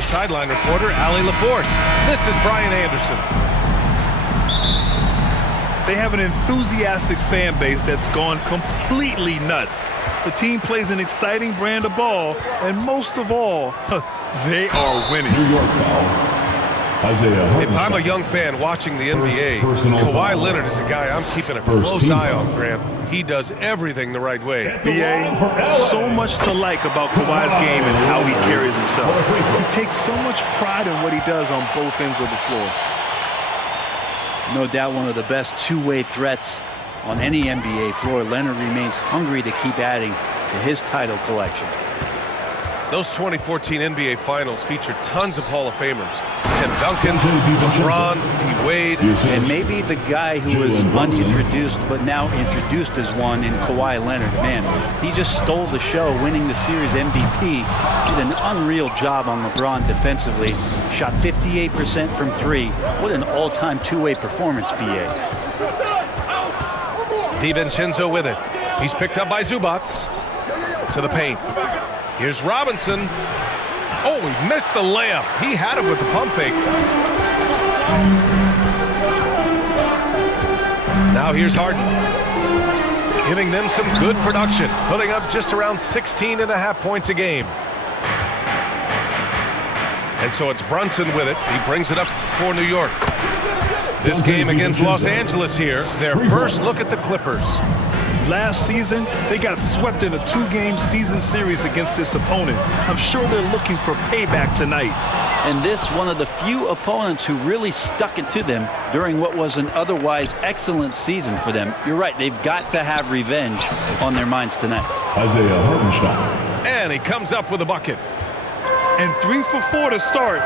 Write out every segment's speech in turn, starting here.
our sideline reporter, Allie LaForce. This is Brian Anderson. They have an enthusiastic fan base that's gone completely nuts. The team plays an exciting brand of ball, and most of all, they are winning. New York foul. If I'm a young fan watching the NBA, Kawhi Leonard is a guy I'm keeping a close eye on, Graham. He does everything the right way. B.A., so much to like about Kawhi's game and how he carries himself. He takes so much pride in what he does on both ends of the floor. No doubt one of the best two-way threats on any NBA floor. Leonard remains hungry to keep adding to his title collection. Those 2014 NBA Finals featured tons of Hall of Famers. Tim Duncan, LeBron, D-Wade. And maybe the guy who was unintroduced but now introduced as one in Kawhi Leonard. Man, he just stole the show, winning the series MVP. Did an unreal job on LeBron defensively. Shot 58% from three. What an all-time two-way performance, B.A. DiVincenzo with it. He's picked up by Zubac. To the paint. Here's Robinson. Oh, he missed the layup. He had him with the pump fake. Now here's Harden. Giving them some good production. Putting up just around 16.5 points a game. And so it's Brunson with it. He brings it up for New York. This game against Los Angeles here. Their first look at the Clippers. Last season, they got swept in a two-game season series against this opponent. I'm sure they're looking for payback tonight. And this one of the few opponents who really stuck it to them during what was an otherwise excellent season for them. You're right, they've got to have revenge on their minds tonight. Isaiah Hartenstein. And he comes up with a bucket. And 3 for 4 to start,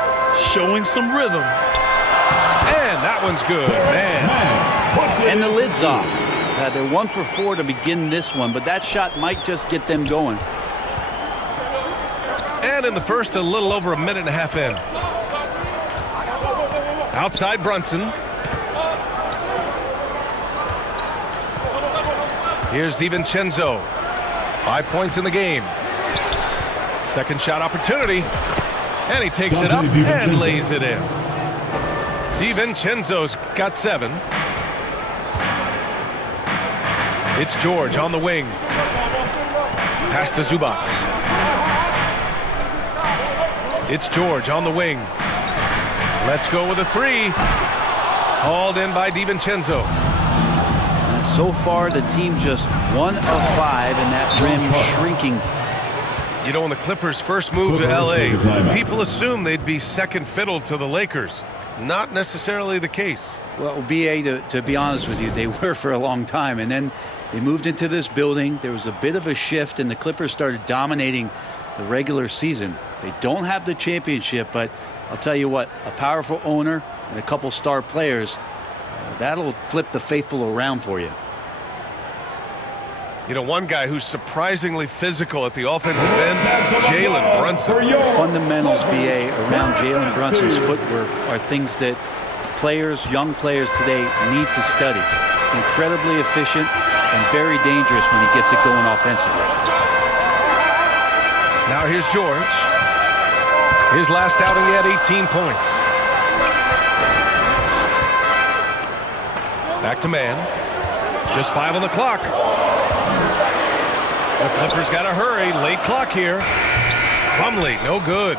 showing some rhythm. And that one's good, man. And the lid's off. They're 1 for 4 to begin this one, but that shot might just get them going. And in the first, a little over a minute and a half in. Outside Brunson. Here's DiVincenzo. 5 points in the game. Second shot opportunity. And he takes it up and lays it in. DiVincenzo's got 7. It's George on the wing. Pass to Zubac. It's George on the wing. Let's go with a 3. Hauled in by DiVincenzo. And so far, the team just 1 of 5, and that rim shrinking. You know, when the Clippers first moved to L.A., people assumed they'd be second fiddle to the Lakers. Not necessarily the case. Well, B.A., to be honest with you, they were for a long time. And then they moved into this building. There was a bit of a shift, and the Clippers started dominating the regular season. They don't have the championship, but I'll tell you what, a powerful owner and a couple star players, that'll flip the faithful around for you. You know, one guy who's surprisingly physical at the offensive end, Jalen Brunson. The fundamentals, B.A., around Jalen Brunson's footwork are things that players, young players today need to study. Incredibly efficient and very dangerous when he gets it going offensively. Now here's George. His last outing, he had 18 points. Back to man. Just 5 on the clock. The Clippers got to hurry. Late clock here. Plumlee, no good.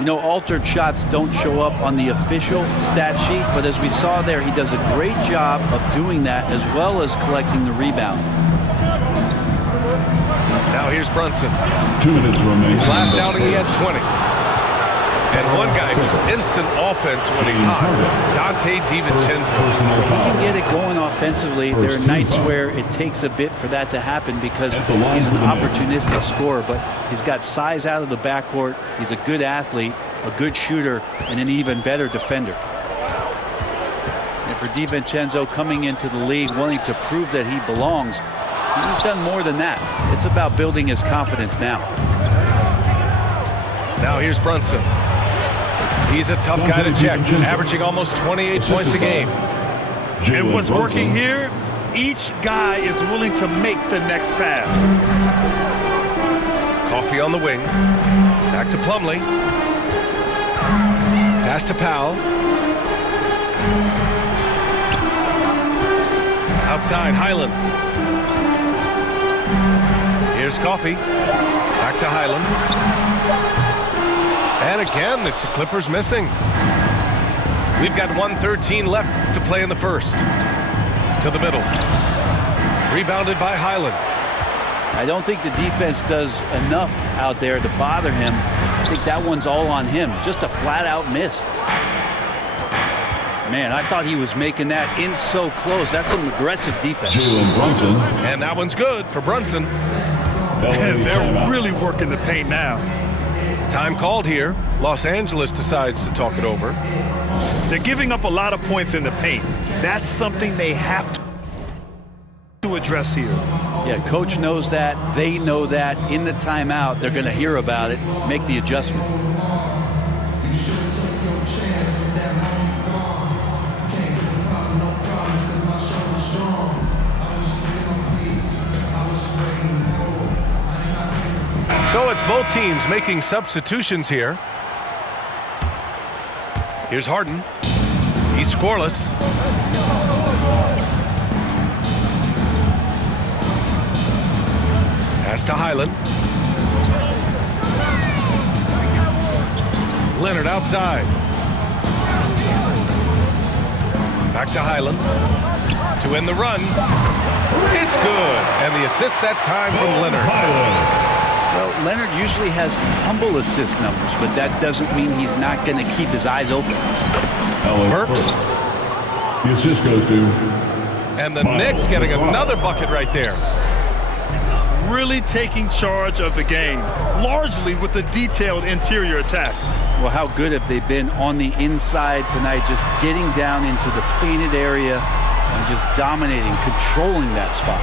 You know, altered shots don't show up on the official stat sheet, but as we saw there, he does a great job of doing that as well as collecting the rebound. Now here's Brunson. 2 minutes remaining. His last outing, he had 20. And one guy who's instant offense when he's hot, Dante DiVincenzo. He can get it going offensively. There are nights where it takes a bit for that to happen because he's an opportunistic scorer, but he's got size out of the backcourt. He's a good athlete, a good shooter, and an even better defender. And for DiVincenzo coming into the league wanting to prove that he belongs, he's done more than that. It's about building his confidence now. Now here's Brunson. He's a tough guy to check, averaging almost 28 points a game. And what's working here, each guy is willing to make the next pass. Coffee on the wing. Back to Plumlee. Pass to Powell. Outside, Highland. Here's Coffey. Back to Highland. And again, it's the Clippers missing. We've got 1:13 left to play in the first. To the middle. Rebounded by Highland. I don't think the defense does enough out there to bother him. I think that one's all on him. Just a flat-out miss. Man, I thought he was making that in so close. That's some aggressive defense. Jalen Brunson. And that one's good for Brunson. They're really working the paint now. Time called here. Los Angeles decides to talk it over. They're giving up a lot of points in the paint. That's something they have to address here. Yeah, coach knows that. They know that. In the timeout, they're going to hear about it, make the adjustment. So it's both teams making substitutions here. Here's Harden. He's scoreless. Pass to Highland. Leonard outside. Back to Highland. To end the run. It's good. And the assist that time from Leonard. Well, Leonard usually has humble assist numbers, but that doesn't mean he's not going to keep his eyes open. Burks. The assist goes to. And the Knicks getting another bucket right there. Really taking charge of the game, largely with a detailed interior attack. Well, how good have they been on the inside tonight, just getting down into the painted area and just dominating, controlling that spot.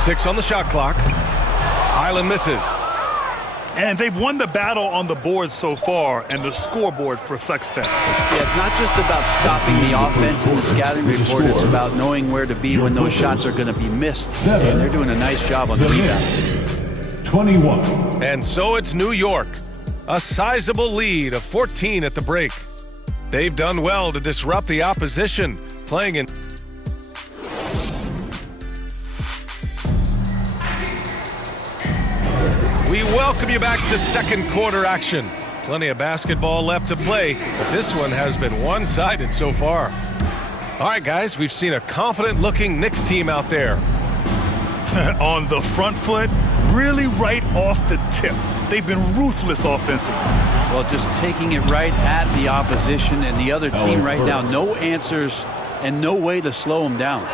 6 on the shot clock. Highland misses. And they've won the battle on the board so far, and the scoreboard reflects that. Yeah, it's not just about stopping the offense in the scouting report. It's about knowing where to be when those shots are going to be missed. And they're doing a nice job on the rebound. 21. And so it's New York. A sizable lead of 14 at the break. They've done well to disrupt the opposition, playing in. We welcome you back to second quarter action. Plenty of basketball left to play, but this one has been one-sided so far. All right, guys, we've seen a confident-looking Knicks team out there. On the front foot, really right off the tip. They've been ruthless offensively. Well, just taking it right at the opposition and the other team right now. No answers and no way to slow them down.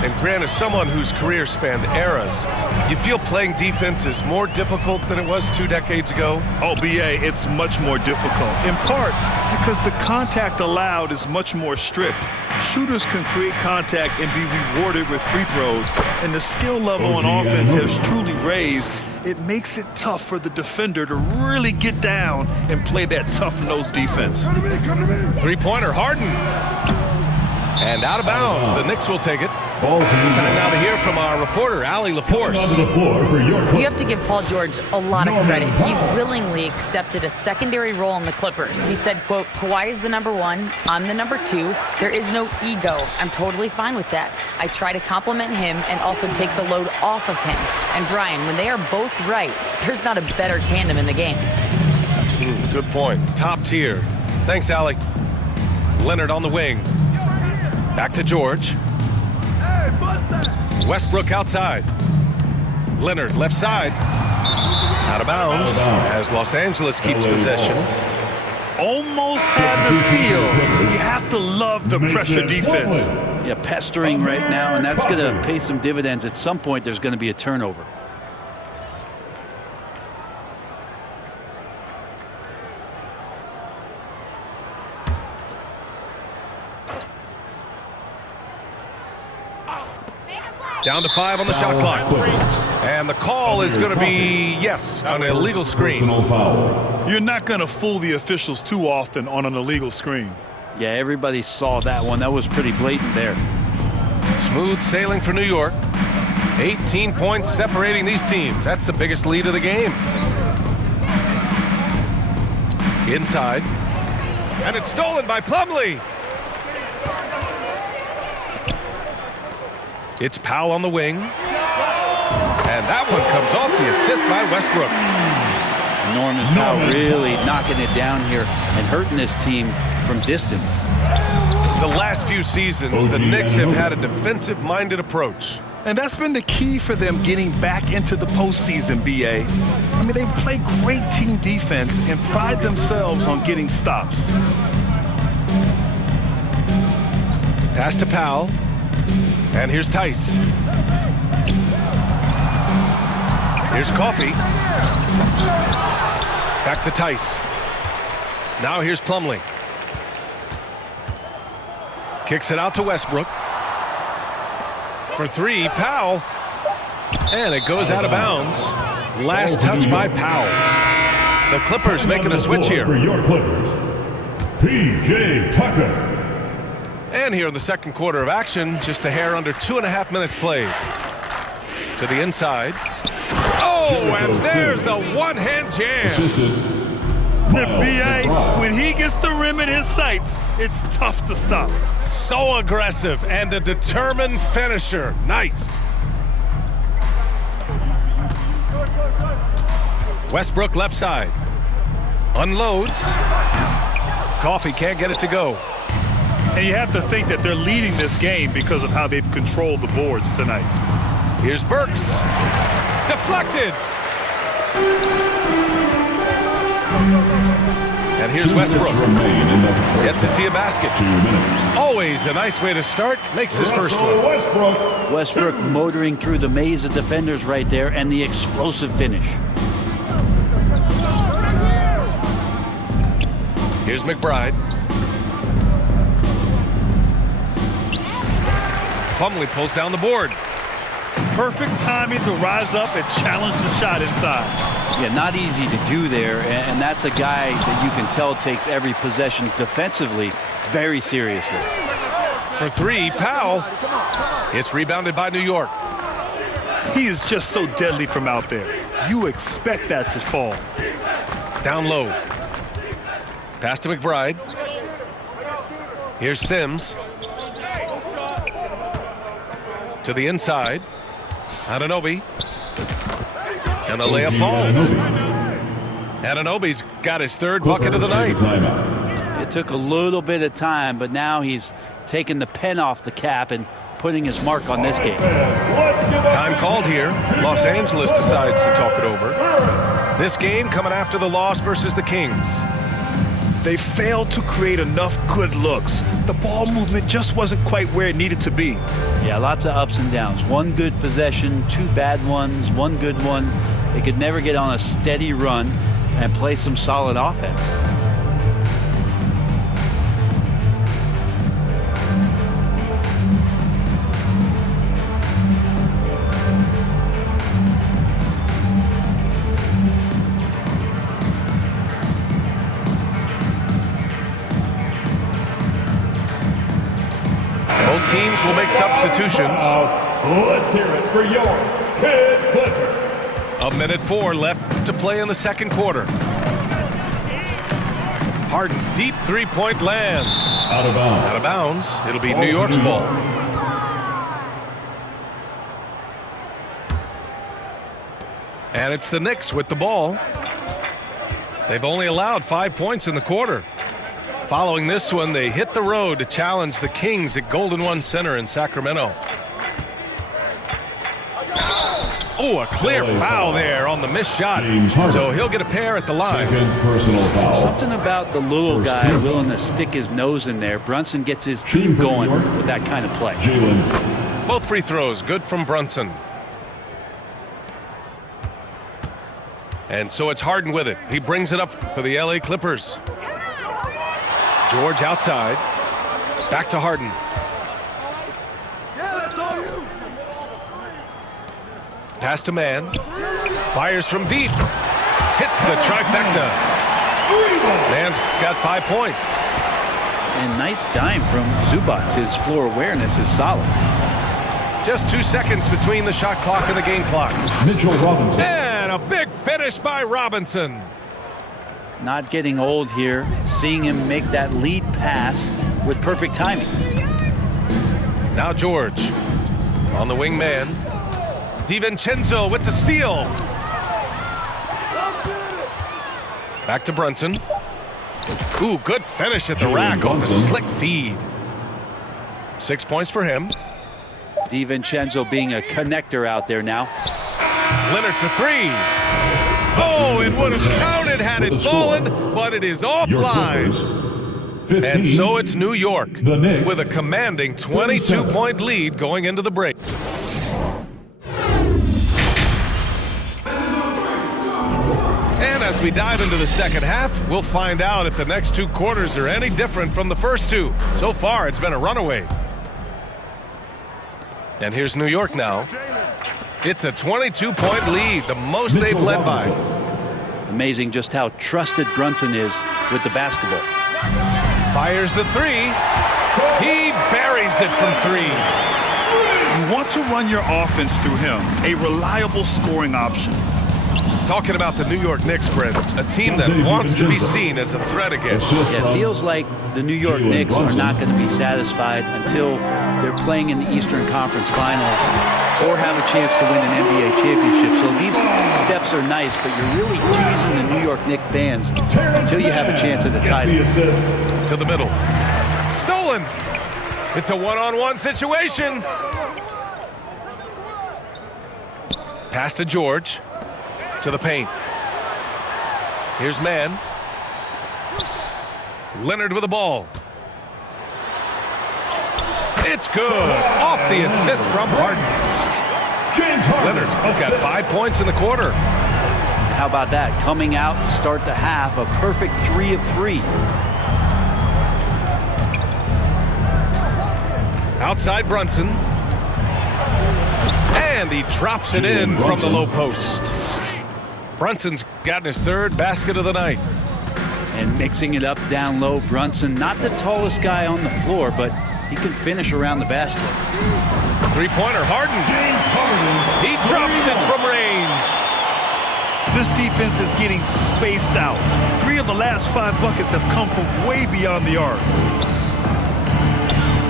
And Grant, as someone whose career spanned eras, you feel playing defense is more difficult than it was 2 decades ago? Oh, BA, it's much more difficult. In part because the contact allowed is much more strict. Shooters can create contact and be rewarded with free throws. And the skill level on offense has truly raised. It makes it tough for the defender to really get down and play that tough-nosed defense. Three-pointer, Harden. And out of bounds. The Knicks will take it. Ball Time now to hear from our reporter, Allie LaForce. onto the floor for your You have to give Paul George a lot of credit. He's willingly accepted a secondary role in the Clippers. He said, quote, Kawhi is the number 1, I'm the number 2. There is no ego. I'm totally fine with that. I try to compliment him and also take the load off of him. And Brian, when they are both right, there's not a better tandem in the game. Good point. Top tier. Thanks, Allie. Leonard on the wing. Back to George. Westbrook outside. Leonard left side. Out of bounds as Los Angeles keeps possession. Almost had the steal. You have to love the pressure defense. Yeah, pestering right now, and that's going to pay some dividends. At some point, there's going to be a turnover. Down to 5 on the shot clock. And the call is going to be, yes, an illegal screen. Personal foul. You're not going to fool the officials too often on an illegal screen. Yeah, everybody saw that one. That was pretty blatant there. Smooth sailing for New York. 18 points separating these teams. That's the biggest lead of the game. Inside. And it's stolen by Plumlee. It's Powell on the wing. And that one comes off the assist by Westbrook. Norman Powell really knocking it down here and hurting this team from distance. The last few seasons, the Knicks have had a defensive-minded approach. And that's been the key for them getting back into the postseason, B.A. I mean, they play great team defense and pride themselves on getting stops. Pass to Powell. And here's Tice. Here's Coffey. Back to Tice. Now here's Plumlee. Kicks it out to Westbrook. For three, Powell. And it goes out of bounds. Last touch by Powell. The Clippers making a switch here. For your Clippers, P.J. Tucker. And here in the second quarter of action, just a hair under 2.5 minutes played. To the inside. Oh, and there's a one-hand jam. The B.A., when he gets the rim in his sights, it's tough to stop. So aggressive and a determined finisher. Nice. Westbrook left side. Unloads. Coffey can't get it to go. And you have to think that they're leading this game because of how they've controlled the boards tonight. Here's Burks. Deflected. And here's Westbrook. Yet to see a basket. 2 minutes. Always a nice way to start. Makes his first one. Westbrook motoring through the maze of defenders right there, and the explosive finish. Here's McBride. Plumlee pulls down the board. Perfect timing to rise up and challenge the shot inside. Yeah, not easy to do there, and that's a guy that you can tell takes every possession defensively very seriously. For three, Powell. It's rebounded by New York. He is just so deadly from out there. You expect that to fall. Down low. Pass to McBride. Here's Sims. To the inside. Anunoby. And the layup falls. Anunoby's got his third bucket of the night. It took a little bit of time, but now he's taking the pen off the cap and putting his mark on this game. Time called here. Los Angeles decides to talk it over. This game coming after the loss versus the Kings. They failed to create enough good looks. The ball movement just wasn't quite where it needed to be. Yeah, lots of ups and downs. One good possession, two bad ones, one good one. They could never get on a steady run and play some solid offense. Both teams will make substitutions. Let's hear it for your Kid Clipper. 1:04 left to play in the second quarter. Harden, deep three-point land. Out of bounds. Out of bounds. It'll be New York's ball. And it's the Knicks with the ball. They've only allowed 5 points in the quarter. Following this one, they hit the road to challenge the Kings at Golden One Center in Sacramento. Oh, a clear foul there on the missed shot. So he'll get a pair at the line. Second personal foul. Something about the little guy willing to stick his nose in there. Brunson gets his team going with that kind of play. Jalen. Both free throws good from Brunson. And so it's Harden with it. He brings it up for the LA Clippers. George outside. Back to Harden. Pass to Mann. Fires from deep. Hits the trifecta. Mann's got 5 points. And nice dime from Zubac. His floor awareness is solid. Just 2 seconds between the shot clock and the game clock. Mitchell Robinson. And a big finish by Robinson. not getting old here, seeing him make that lead pass with perfect timing. Now George on the wing man. DiVincenzo with the steal. Back to Brunson. Ooh, good finish at the rack off the slick feed. 6 points for him. DiVincenzo being a connector out there now. Leonard for three. Oh, it would have counted had it fallen, but it is offline. And so it's New York with a commanding 22-point lead going into the break. And as we dive into the second half, we'll find out if the next two quarters are any different from the first two. So far, it's been a runaway. And here's New York now. It's a 22-point lead, the most they've led by. Amazing just how trusted Brunson is with the basketball. Fires the three. He buries it from three. You want to run your offense through him, a reliable scoring option. Talking about the New York Knicks, Brent, a team that wants to be seen as a threat again. Yeah, it feels like the New York Knicks are not going to be satisfied until they're playing in the Eastern Conference Finals or have a chance to win an NBA championship. So these steps are nice, but you're really teasing the New York Knicks fans until you have a chance at the title. To the middle. Stolen. It's a one-on-one situation. Pass to George. To the paint. Here's Mann. Leonard with the ball. It's good. Off the assist from Harden. Leonard's got 5 points in the quarter. How about that? Coming out to start the half, a perfect 3 of 3. Outside Brunson. And he drops it in from the low post. Brunson's gotten his third basket of the night. And mixing it up down low, Brunson, not the tallest guy on the floor, but he can finish around the basket. Three-pointer, Harden. He drops it from range. This defense is getting spaced out. 3 of the last 5 buckets have come from way beyond the arc.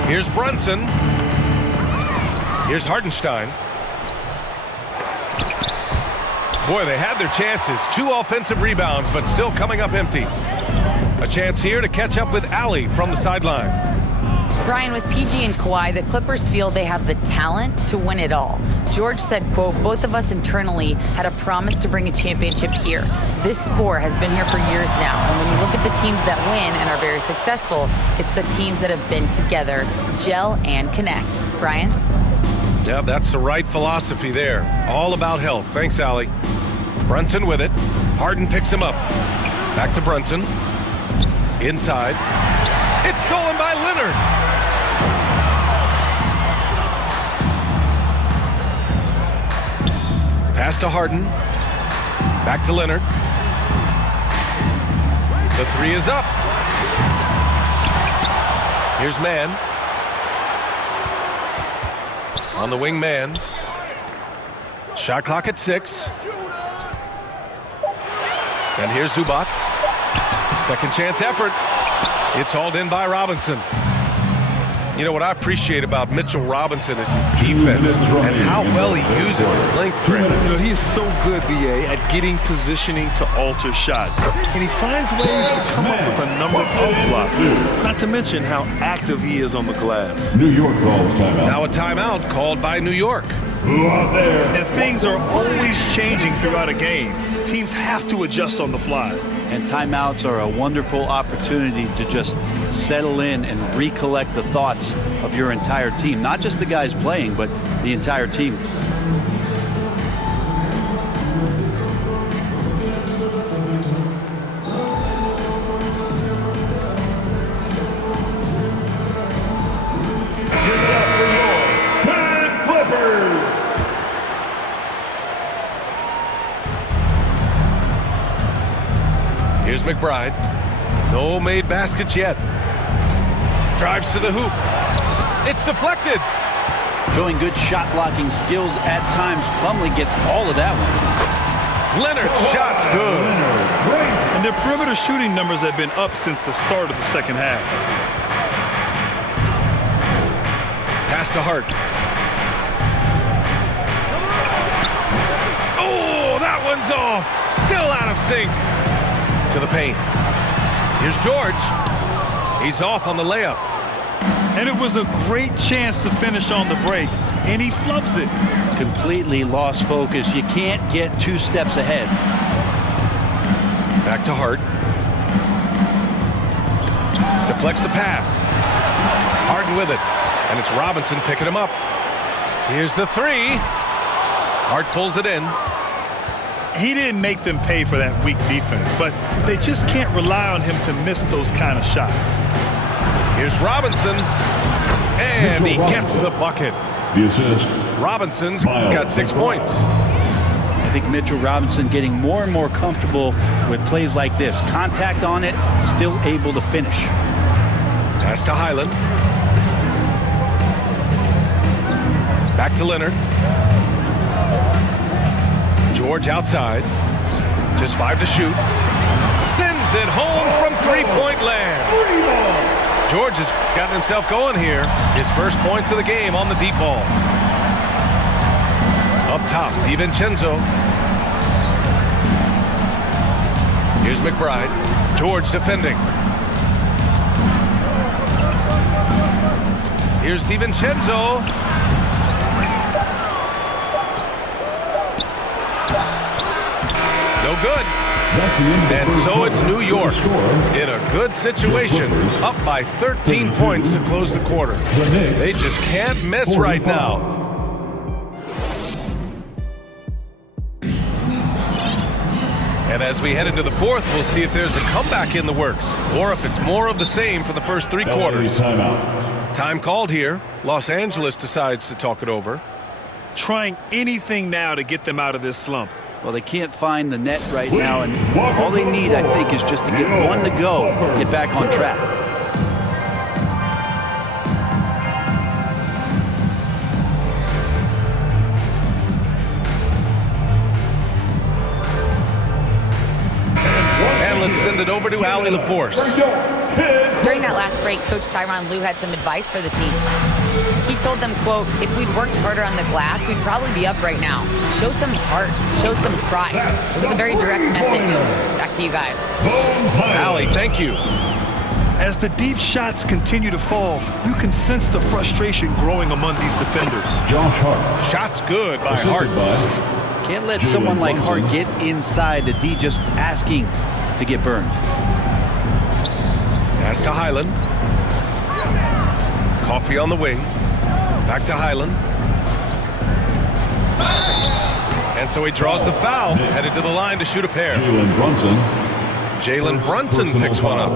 Here's Brunson. Here's Hardenstein. Boy, they had their chances. 2 offensive rebounds, but still coming up empty. A chance here to catch up with Allie from the sideline. Brian, with PG and Kawhi, the Clippers feel they have the talent to win it all. George said, quote, both of us internally had a promise to bring a championship here. This core has been here for years now. And when you look at the teams that win and are very successful, it's the teams that have been together, gel and connect. Brian? Yeah, that's the right philosophy there. All about health. Thanks, Allie. Brunson with it. Harden picks him up. Back to Brunson. Inside. It's stolen by Leonard. Pass to Harden. Back to Leonard. The three is up. Here's Mann. On the wing, Mann. Shot clock at 6. And here's Zubac. Second chance effort. It's hauled in by Robinson. You know what I appreciate about Mitchell Robinson is his defense and how well he uses his length. You know, he is so good, BA, at getting positioning to alter shots. And he finds ways to come up with a number of blocks. Not to mention how active he is on the glass. New York calls timeout. Now a timeout called by New York. And things are always changing throughout a game. Teams have to adjust on the fly. And timeouts are a wonderful opportunity to just settle in and recollect the thoughts of your entire team. Not just the guys playing, but the entire team. Here's McBride. No made baskets yet. Drives to the hoop. It's deflected. Showing good shot blocking skills at times. Plumlee gets all of that one. Leonard shot's good. And their perimeter shooting numbers have been up since the start of the second half. Pass to Hart. Oh, that one's off. Still out of sync. To the paint. Here's George. He's off on the layup. And it was a great chance to finish on the break, and he flubs it. Completely lost focus. You can't get 2 steps ahead. Back to Hart. Deflects the pass. Harden with it. And it's Robinson picking him up. Here's the 3. Hart pulls it in. He didn't make them pay for that weak defense, but they just can't rely on him to miss those kind of shots. Here's Robinson. And he gets the bucket. The assist. Robinson's got 6 points. I think Mitchell Robinson getting more and more comfortable with plays like this. Contact on it, still able to finish. Pass to Highland. Back to Leonard. George outside. Just 5 to shoot. Sends it home from three-point land. George has gotten himself going here. His first points of the game on the deep ball. Up top, DiVincenzo. Here's McBride. George defending. Here's DiVincenzo. No good. And so it's New York in a good situation, up by 13 points to close the quarter. They just can't miss right now. And as we head into the fourth, we'll see if there's a comeback in the works or if it's more of the same for the first 3 quarters. Time called here. Los Angeles decides to talk it over. Trying anything now to get them out of this slump. Well, they can't find the net right now, and all they need, I think, is just to get 1 to go, get back on track. And let's send it over to Allie LaForce. During that last break, Coach Tyronn Lue had some advice for the team. He told them, quote, if we'd worked harder on the glass, we'd probably be up right now. Show some heart. Show some pride. It was a very direct message. Back to you guys. Allie, thank you. As the deep shots continue to fall, you can sense the frustration growing among these defenders. Josh Hart. Shots good by Hart. Can't let someone like Hart get inside the D just asking to get burned. Pass to Highland. Coffee on the wing. Back to Highland. And so he draws the foul, headed to the line to shoot a pair. Jalen Brunson picks one up.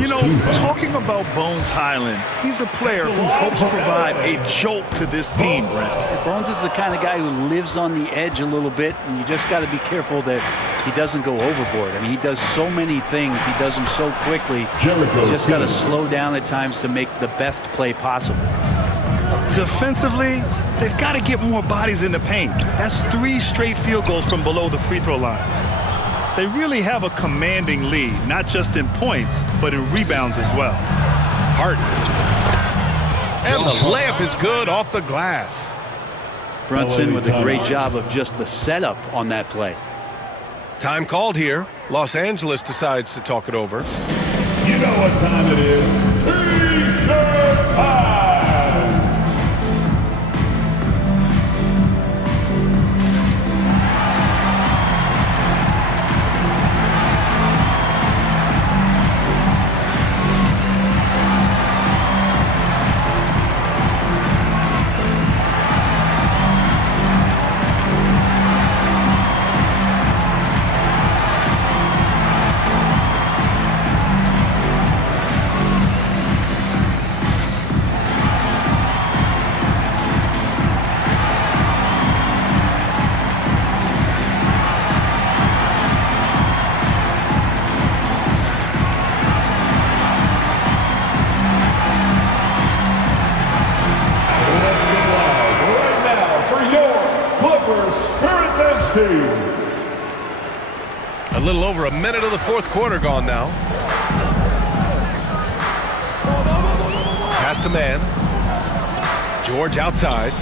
You know, talking about Bones Highland, he's a player who helps provide a jolt to this team, Brent. Bones is the kind of guy who lives on the edge a little bit, and you just got to be careful that he doesn't go overboard. I mean, he does so many things. He does them so quickly. He's just got to slow down at times to make the best play possible. Defensively, they've got to get more bodies in the paint. That's 3 straight field goals from below the free throw line. They really have a commanding lead, not just in points, but in rebounds as well. Hart. And the layup is good off the glass. Brunson with a great job of just the setup on that play. Time called here. Los Angeles decides to talk it over. You know what time it is. T-shirt time. over a minute of the fourth quarter gone now. Pass to man. George outside.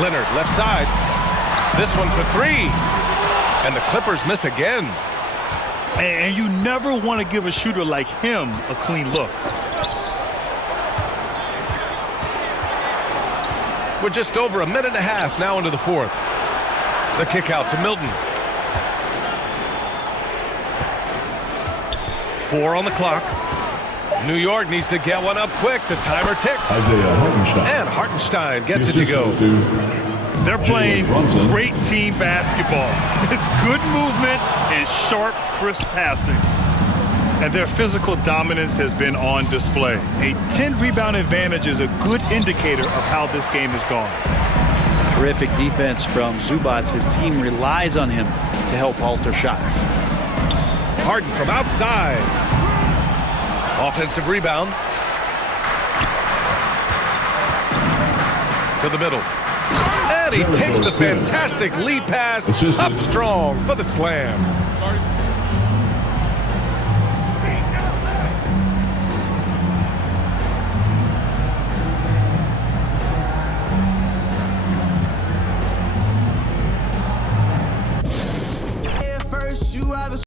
Leonard left side. This one for three. And the Clippers miss again. And you never want to give a shooter like him a clean look. We're just over a minute and a half now into the fourth. The kick out to Milton. 4 on the clock. New York needs to get one up quick. The timer ticks. And Hartenstein gets it to go. They're playing great team basketball. It's good movement and sharp, crisp passing. And their physical dominance has been on display. A 10-rebound advantage is a good indicator of how this game has gone. Terrific defense from Zubac. His team relies on him to help alter shots. Harden from outside. Offensive rebound. To the middle. And he takes the fantastic lead pass up strong for the slam.